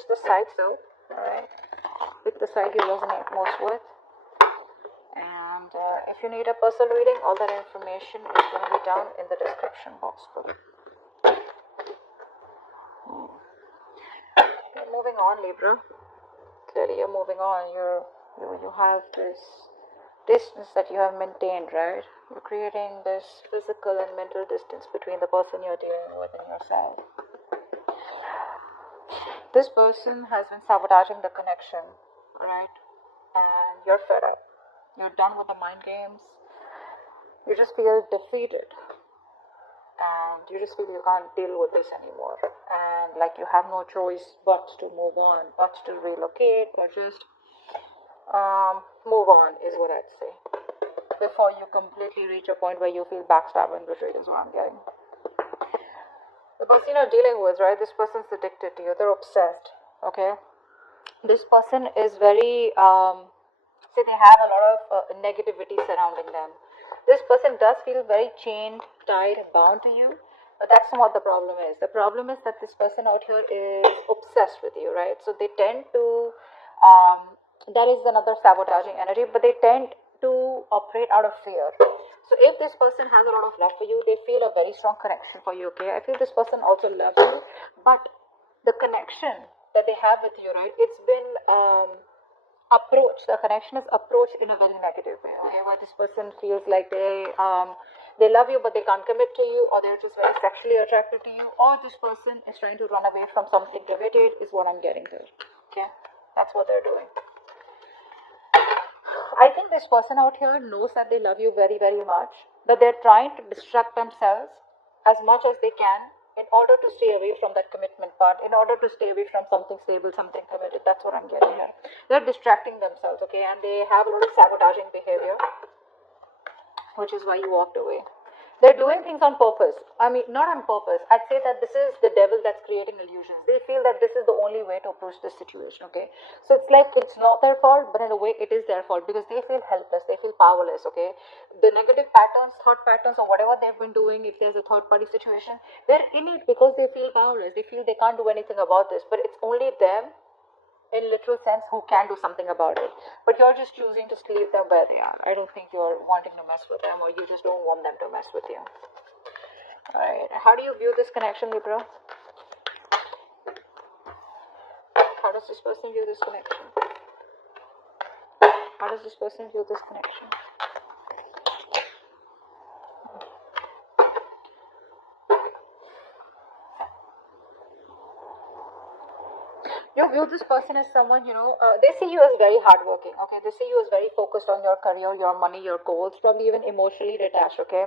switch the sides out. Alright, pick the side you resonate most with. And if you need a personal reading, all that information is going to be down in the description box below. Okay, moving on, Libra. Clearly you're moving on. You have this distance that you have maintained, right? You're creating this physical and mental distance between the person you're dealing with and yourself. This person has been sabotaging the connection, right? And you're fed up. You're done with the mind games. You just feel defeated. And you just feel you can't deal with this anymore. And like you have no choice but to move on, but to relocate, or just move on is what I'd say. Before you completely reach a point where you feel backstabbed and betrayed is what I'm getting. The person you're dealing with, right? This person's addicted to you. They're obsessed. Okay? This person is very, say they have a lot of negativity surrounding them. This person does feel very chained, tied, bound to you. But that's not what the problem is. The problem is that this person out here is obsessed with you, right? So they tend to, that is another sabotaging energy, but they tend to operate out of fear. So if this person has a lot of love for you, they feel a very strong connection for you, okay? I feel this person also loves you, but the connection that they have with you, right, it's been approached, the connection is approached in a very negative way, okay? Where this person feels like they love you, but they can't commit to you, or they're just very sexually attracted to you, or this person is trying to run away from something limited, is what I'm getting to, okay? That's what they're doing. I think this person out here knows that they love you very, very much, but they're trying to distract themselves as much as they can in order to stay away from that commitment part, in order to stay away from something stable, something committed. That's what I'm getting here. They're distracting themselves, okay, and they have a lot of sabotaging behavior, which is why you walked away. They're doing things on purpose. I mean, not on purpose. I'd say that this is the devil that's creating illusions. They feel that this is the only way to approach this situation, okay? So it's like it's not their fault, but in a way it is their fault because they feel helpless, they feel powerless, okay? The negative patterns, thought patterns, or whatever they've been doing, if there's a third-party situation, they're in it because they feel powerless. They feel they can't do anything about this, but it's only them, in literal sense, who can do something about it. But you're just choosing to leave them where they are. I don't think you're wanting to mess with them, or you just don't want them to mess with you. Alright, how do you view this connection, Libra? How does this person view this connection? How does this person view this connection? You view this person as someone, they see you as very hardworking, okay? They see you as very focused on your career, your money, your goals, probably even emotionally detached, okay?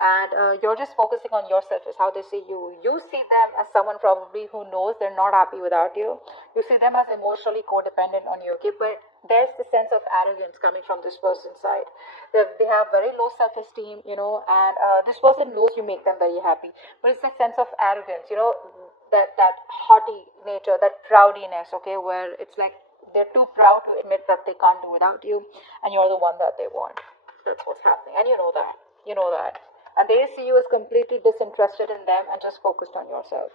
And you're just focusing on yourself is how they see you. You see them as someone probably who knows they're not happy without you. You see them as emotionally codependent on you, okay? But there's the sense of arrogance coming from this person's side. They have very low self-esteem, and this person knows you make them very happy. But it's that sense of arrogance, that haughty nature, that proudiness, okay, where it's like they're too proud to admit that they can't do without you, and you're the one that they want. That's what's happening, and you know that. And they see you as completely disinterested in them and just focused on yourself,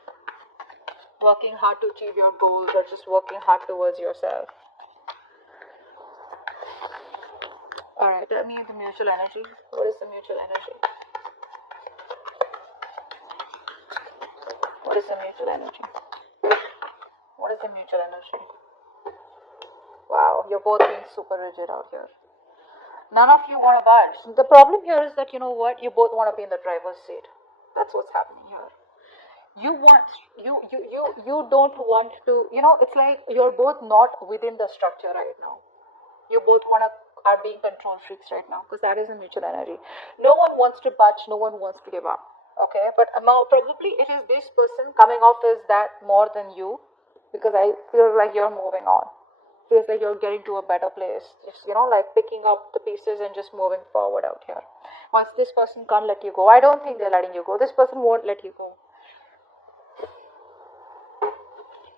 working hard to achieve your goals, or just working hard towards yourself. Alright, tell me the mutual energy. What is the mutual energy? What is the mutual energy? What is the mutual energy? Wow, you're both being super rigid out here. None of you want to budge. The problem here is that, you know what, you both want to be in the driver's seat. That's what's happening here. You don't want to, it's like you're both not within the structure right now. You both are being control freaks right now, because that is a mutual energy. No one wants to budge, no one wants to give up. Okay, but probably it is this person coming off as that more than you, because I feel like you're moving on. Feels like you're getting to a better place. Just, like picking up the pieces and just moving forward out here. Once this person can't let you go, I don't think they're letting you go. This person won't let you go.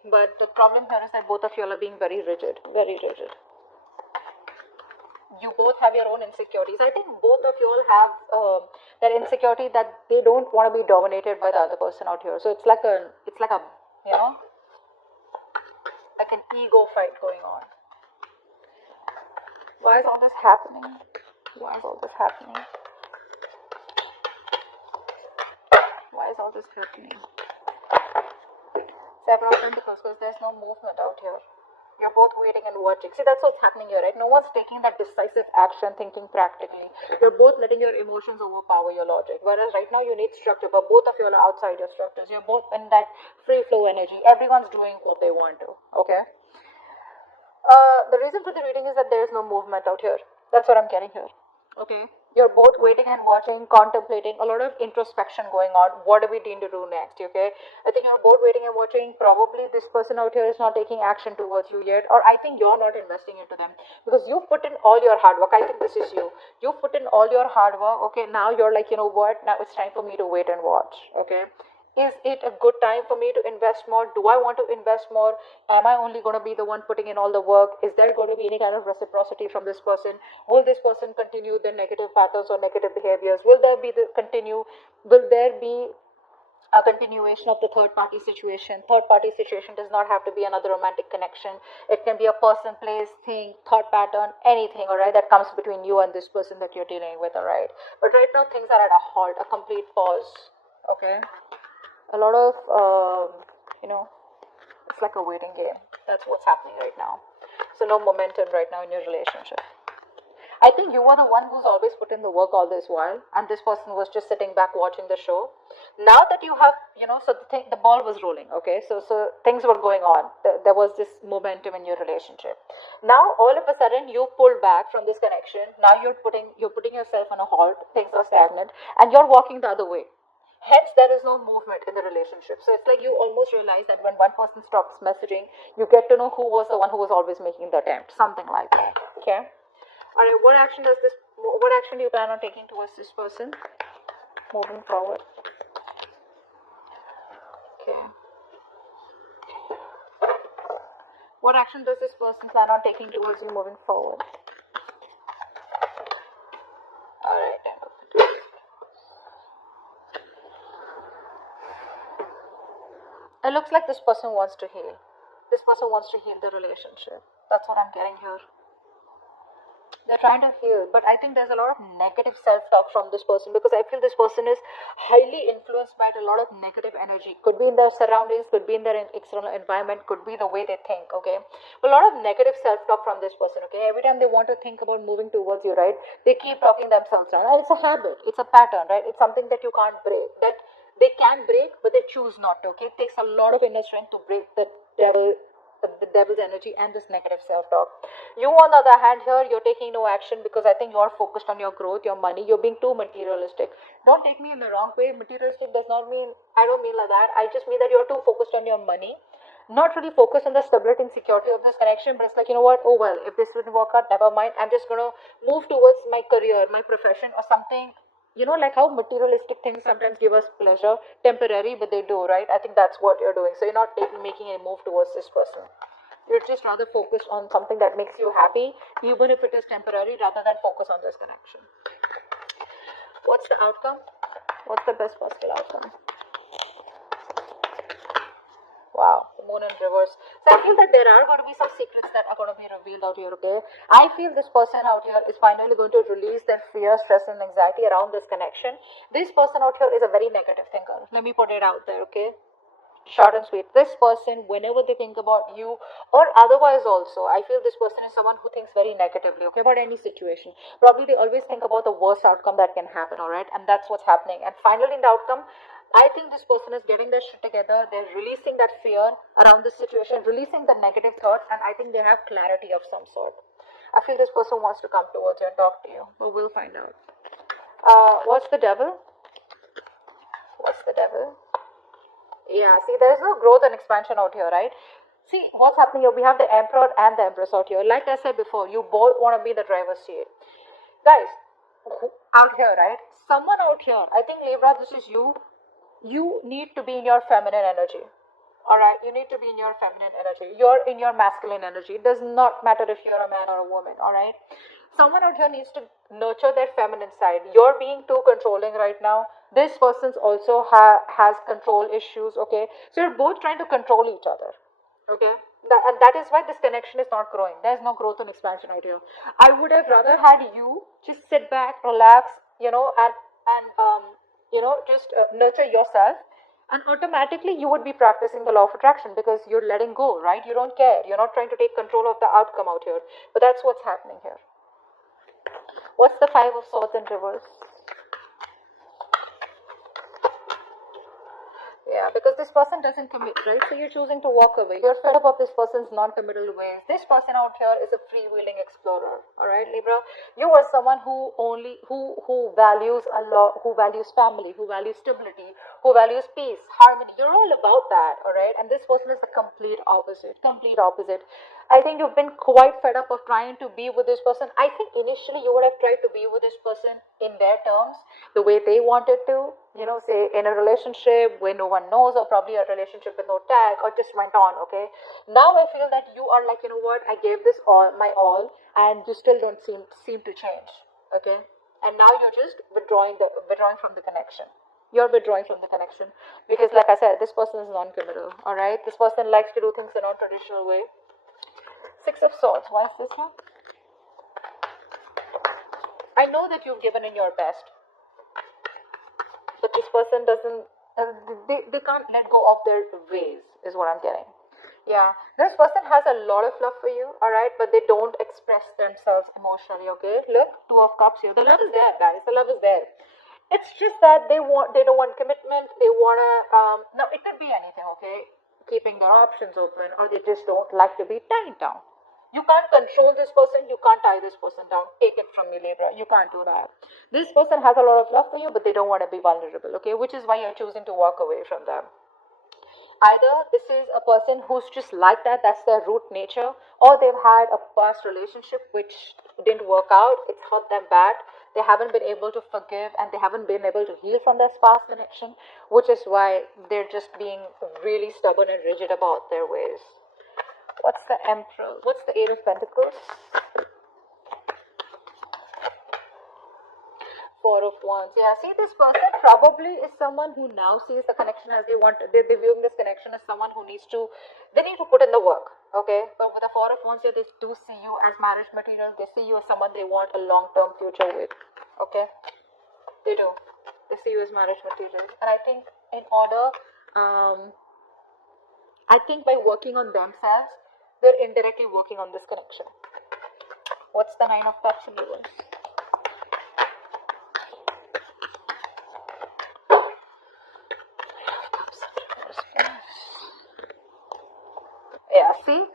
But the problem here is that both of you are being very rigid, very rigid. You both have your own insecurities. I think both of you all have that insecurity that they don't want to be dominated by the other person out here. So it's like a like an ego fight going on. Why is all this happening? Why is all this happening? Why is all this happening? Several Pentacles, because there's no movement out here. You're both waiting and watching. See, that's what's happening here, right? No one's taking that decisive action, thinking practically. You're both letting your emotions overpower your logic. Whereas right now you need structure, but both of you are outside your structures. You're both in that free flow energy. Everyone's doing what they want to. Okay? The reason for the reading is that there is no movement out here. That's what I'm getting here. Okay? You're both waiting and watching, contemplating, a lot of introspection going on. What do we need to do next? Okay? I think you're both waiting and watching. Probably this person out here is not taking action towards you yet, or I think you're not investing into them because you put in all your hard work. I think this is you. You put in all your hard work. Okay? Now you're like, you know what? Now it's time for me to wait and watch. Okay? Is it a good time for me to invest more? Do I want to invest more? Am I only going to be the one putting in all the work? Is there going to be any kind of reciprocity from this person? Will this person continue their negative patterns or negative behaviors? Will there be will there be a continuation of the third party situation? Third party situation does not have to be another romantic connection. It can be a person, place, thing, thought pattern, anything, all right, that comes between you and this person that you're dealing with, all right? But right now things are at a halt, a complete pause, okay? A lot of, it's like a waiting game. That's what's happening right now. So no momentum right now in your relationship. I think you were the one who's always put in the work all this while, and this person was just sitting back watching the show. Now that you have, so the ball was rolling, okay? So things were going on. There was this momentum in your relationship. Now all of a sudden you pulled back from this connection. Now you're putting yourself on a halt. Things are stagnant, and you're walking the other way. Hence, there is no movement in the relationship. So it's like you almost realize that when one person stops messaging, you get to know who was the one who was always making the attempt. Something like that. Okay. All right. What action do you plan on taking towards this person? Moving forward. Okay. What action does this person plan on taking towards you moving forward? All right. It looks like this person wants to heal. This person wants to heal the relationship. That's what I'm getting here. They're trying to heal, but I think there's a lot of negative self-talk from this person because I feel this person is highly influenced by a lot of negative energy. Could be in their surroundings, could be in their external environment, could be the way they think, okay? But a lot of negative self-talk from this person, okay? Every time they want to think about moving towards you, right? They keep talking themselves down. And it's a habit, it's a pattern, right? It's something that you can't break. That they can break, but they choose not to, okay? It takes a lot of inner strength to break the devil's energy and this negative self-talk. You, on the other hand, here, you're taking no action because I think you're focused on your growth, your money. You're being too materialistic. Don't take me in the wrong way. Materialistic does not mean, I don't mean like that. I just mean that you're too focused on your money. Not really focused on the stability and security of this connection, but it's like, you know what, oh well, if this didn't work out, never mind. I'm just going to move towards my career, my profession, or something. Like how materialistic things sometimes give us pleasure, temporary, but they do, right? I think that's what you're doing. So you're not making a move towards this person. You're just rather focused on something that makes you happy, even if it is temporary, rather than focus on this connection. What's the outcome? What's the best possible outcome? Wow, the moon in reverse. So I feel that there are going to be some secrets that are going to be revealed out here, okay? I feel this person out here is finally going to release their fear, stress, and anxiety around this connection. This person out here is a very negative thinker. Let me put it out there, okay? Short and sweet. This person, whenever they think about you or otherwise also, I feel this person is someone who thinks very negatively, okay, about any situation. Probably they always think about the worst outcome that can happen, all right? And that's what's happening. And finally, in the outcome, I think this person is getting their shit together. They're releasing that fear around this situation, releasing the negative thoughts, and I think they have clarity of some sort. I feel this person wants to come towards you and talk to you, but we'll find out. What's the devil? What's the devil? Yeah, see, there's no growth and expansion out here, right? See, what's happening here? We have the emperor and the empress out here. Like I said before, you both want to be the driver's seat. Guys, out here, right? Someone out here, I think Libra, this is you. You need to be in your feminine energy. Alright, you need to be in your feminine energy. You're in your masculine energy. It does not matter if you're a man or a woman, alright? Someone out here needs to nurture their feminine side. You're being too controlling right now. This person's also has control issues, okay? So you're both trying to control each other, okay? And that is why this connection is not growing. There's no growth and expansion out here. I would have rather had you just sit back, relax, and just nurture yourself, and automatically you would be practicing the law of attraction because you're letting go, right? You don't care. You're not trying to take control of the outcome out here. But that's what's happening here. What's the Five of Swords in reverse? Yeah, because this person doesn't commit, right? So you're choosing to walk away. You're fed up of this person's non-committal ways. This person out here is a freewheeling explorer. All right, Libra. You are someone who values a lot, who values family, who values stability, who values peace, harmony. You're all about that, all right? And this person is the complete opposite. Complete opposite. I think you've been quite fed up of trying to be with this person. I think initially you would have tried to be with this person in their terms, the way they wanted to, say in a relationship where no one knows, or probably a relationship with no tag, or just went on, okay? Now I feel that you are like, you know what, I gave this all, my all, and you still don't seem to change, okay? And now you're just withdrawing from the connection. You're withdrawing from the connection because, like I said, this person is non-committal, all right? This person likes to do things in a non-traditional way. Six of Swords. Why is this one? I know that you've given in your best, but this person doesn't. They can't let go of their ways. Is what I'm getting. Yeah, this person has a lot of love for you, all right, but they don't express themselves emotionally. Okay, look, Two of Cups here. The love is there, guys. The love is there. It's just that they don't want commitment. They wanna now it could be anything. Okay, keeping their options open, or they just don't like to be tied down. You can't control this person. You can't tie this person down. Take it from me, Libra. You can't do that. This person has a lot of love for you, but they don't want to be vulnerable. Okay, which is why you're choosing to walk away from them. Either this is a person who's just like that, that's their root nature, or they've had a past relationship which didn't work out, it's hurt them bad, they haven't been able to forgive, and they haven't been able to heal from their past connection, which is why they're just being really stubborn and rigid about their ways. What's the Emperor? What's the Eight of Pentacles? Four of Wands. Yeah, see, this person probably is someone who now sees the connection as they want. They're viewing this connection as someone who they need to put in the work. Okay, but with the Four of Wands here, they do see you as marriage material. They see you as someone they want a long-term future with. Okay, they do. They see you as marriage material, and I think in order, I think by working on themselves, they're indirectly working on this connection. What's the Nine of Cups in reverse? Yeah, see.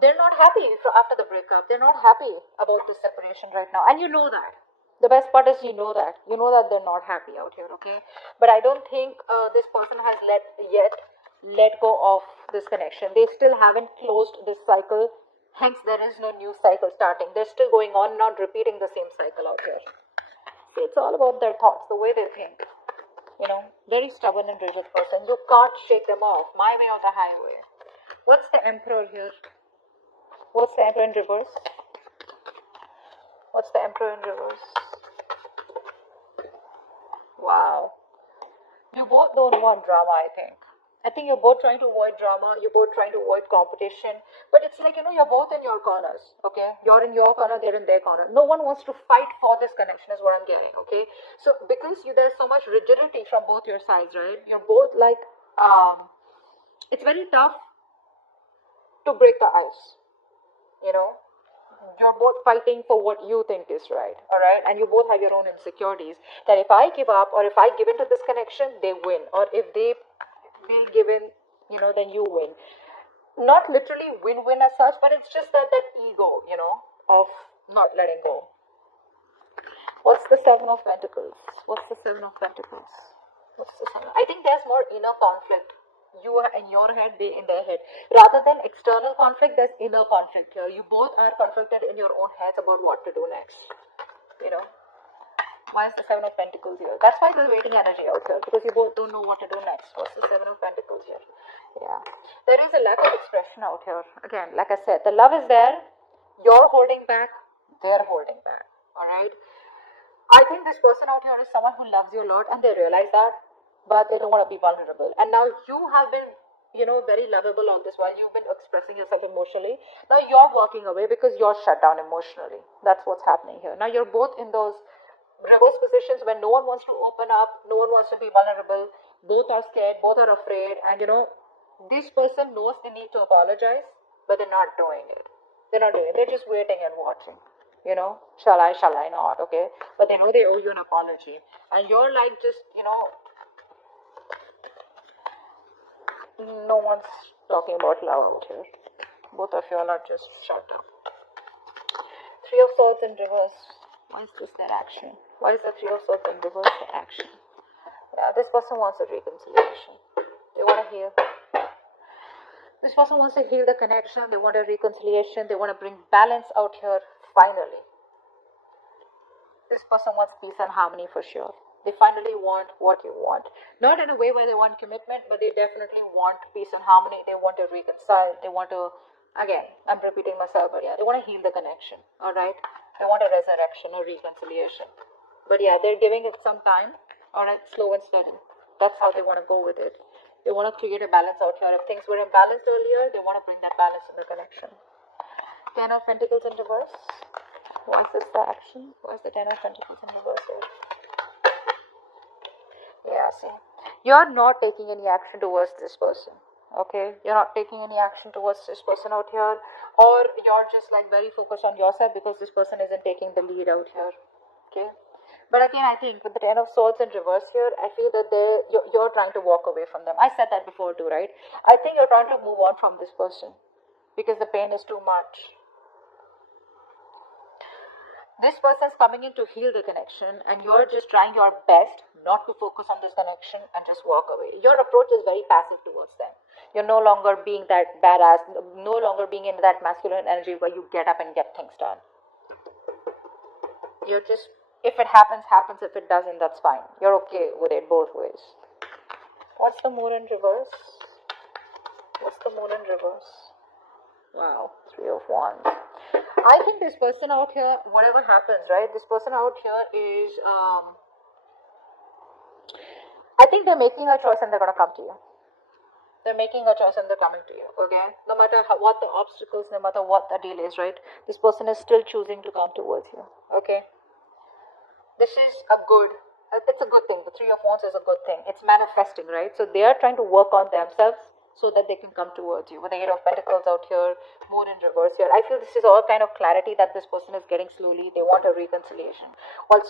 They're not happy after the breakup. They're not happy about this separation right now. And you know that. The best part is you know that. You know that they're not happy out here, okay? But I don't think this person has let go of this connection. They still haven't closed this cycle. Hence, there is no new cycle starting. They're still going on, not repeating the same cycle out here. See, it's all about their thoughts, the way they think. Very stubborn and rigid person. You can't shake them off. My way or the highway. What's the Emperor here? What's the Emperor in reverse? What's the Emperor in reverse? Wow. You both don't want drama, I think. I think you're both trying to avoid drama, you're both trying to avoid competition, but it's like, you're both in your corners, okay? You're in your corner, they're in their corner. No one wants to fight for this connection, is what I'm getting, okay? So, because there's so much rigidity from both your sides, right? You're both like, it's very tough to break the ice, You're both fighting for what you think is right, all right? And you both have your own insecurities that if I give up or if I give into this connection, they win. Or if they give in, then you win. Not literally win-win as such, but it's just that ego, of not letting go. What's the Seven of Pentacles? What's the Seven of Pentacles? What's the Seven? I think there's more inner conflict. You are in your head, they in their head. Rather than external conflict, there's inner conflict here. You both are conflicted in your own heads about what to do next. Why is the Seven of Pentacles here? That's why there's waiting energy out here, because you both don't know what to do next. What's the Seven of Pentacles here? Yeah. There is a lack of expression out here. Again, like I said, the love is there. You're holding back. They're holding back. Alright? I think this person out here is someone who loves you a lot, and they realize that, but they don't want to be vulnerable. And now you have been very lovable on this while you've been expressing yourself emotionally. Now you're walking away because you're shut down emotionally. That's what's happening here. Now you're both in those reverse positions when no one wants to open up, no one wants to be vulnerable, both are scared, both are afraid, and this person knows they need to apologize, but they're not doing it. They're not doing it. They're just waiting and watching. Shall I not? Okay. But they know they owe you an apology. And you're like just, no one's talking about love out here. Both of y'all are just shut up. Three of Swords in reverse. Why is this their action? Why is the Three of Swords in reverse their action? Yeah, this person wants a reconciliation. They want to heal. This person wants to heal the connection. They want a reconciliation. They want to bring balance out here finally. This person wants peace and harmony for sure. They finally want what you want. Not in a way where they want commitment, but they definitely want peace and harmony. They want to reconcile. They want to, again, I'm repeating myself, but yeah, they want to heal the connection. Alright? They want a resurrection or reconciliation. But yeah, they're giving it some time. Alright, slow and steady. That's how they want to go with it. They want to create a balance out here. If things were imbalanced earlier, they want to bring that balance in the connection. Ten of Pentacles in reverse. Why is this the action? Why is the Ten of Pentacles in reverse here? Yeah, see. You're not taking any action towards this person. Okay? You're not taking any action towards this person out here. Or you're just like very focused on yourself because this person isn't taking the lead out here. Okay? But again, I think with the Ten of Swords in reverse here, I feel that you're trying to walk away from them. I said that before too, right? I think you're trying to move on from this person because the pain is too much. This person's coming in to heal the connection, and you're just trying your best not to focus on this connection and just walk away. Your approach is very passive towards them. You're no longer being that badass, no longer being in that masculine energy where you get up and get things done. You're just, if it happens, happens. If it doesn't, that's fine. You're okay with it both ways. What's the Moon in reverse? What's the Moon in reverse? Wow, Three of Wands. I think this person out here, whatever happens, right? This person out here is, I think they're making a choice and they're going to come to you. They're making a choice and they're coming to you, okay? No matter what the obstacles, no matter what the deal is, right? This person is still choosing to come towards you, okay? This is it's a good thing. The Three of Wands is a good thing. It's manifesting, right? So they are trying to work on themselves so that they can come towards you. With the Eight of Pentacles out here, Moon in reverse here. I feel this is all kind of clarity that this person is getting slowly. They want a reconciliation. While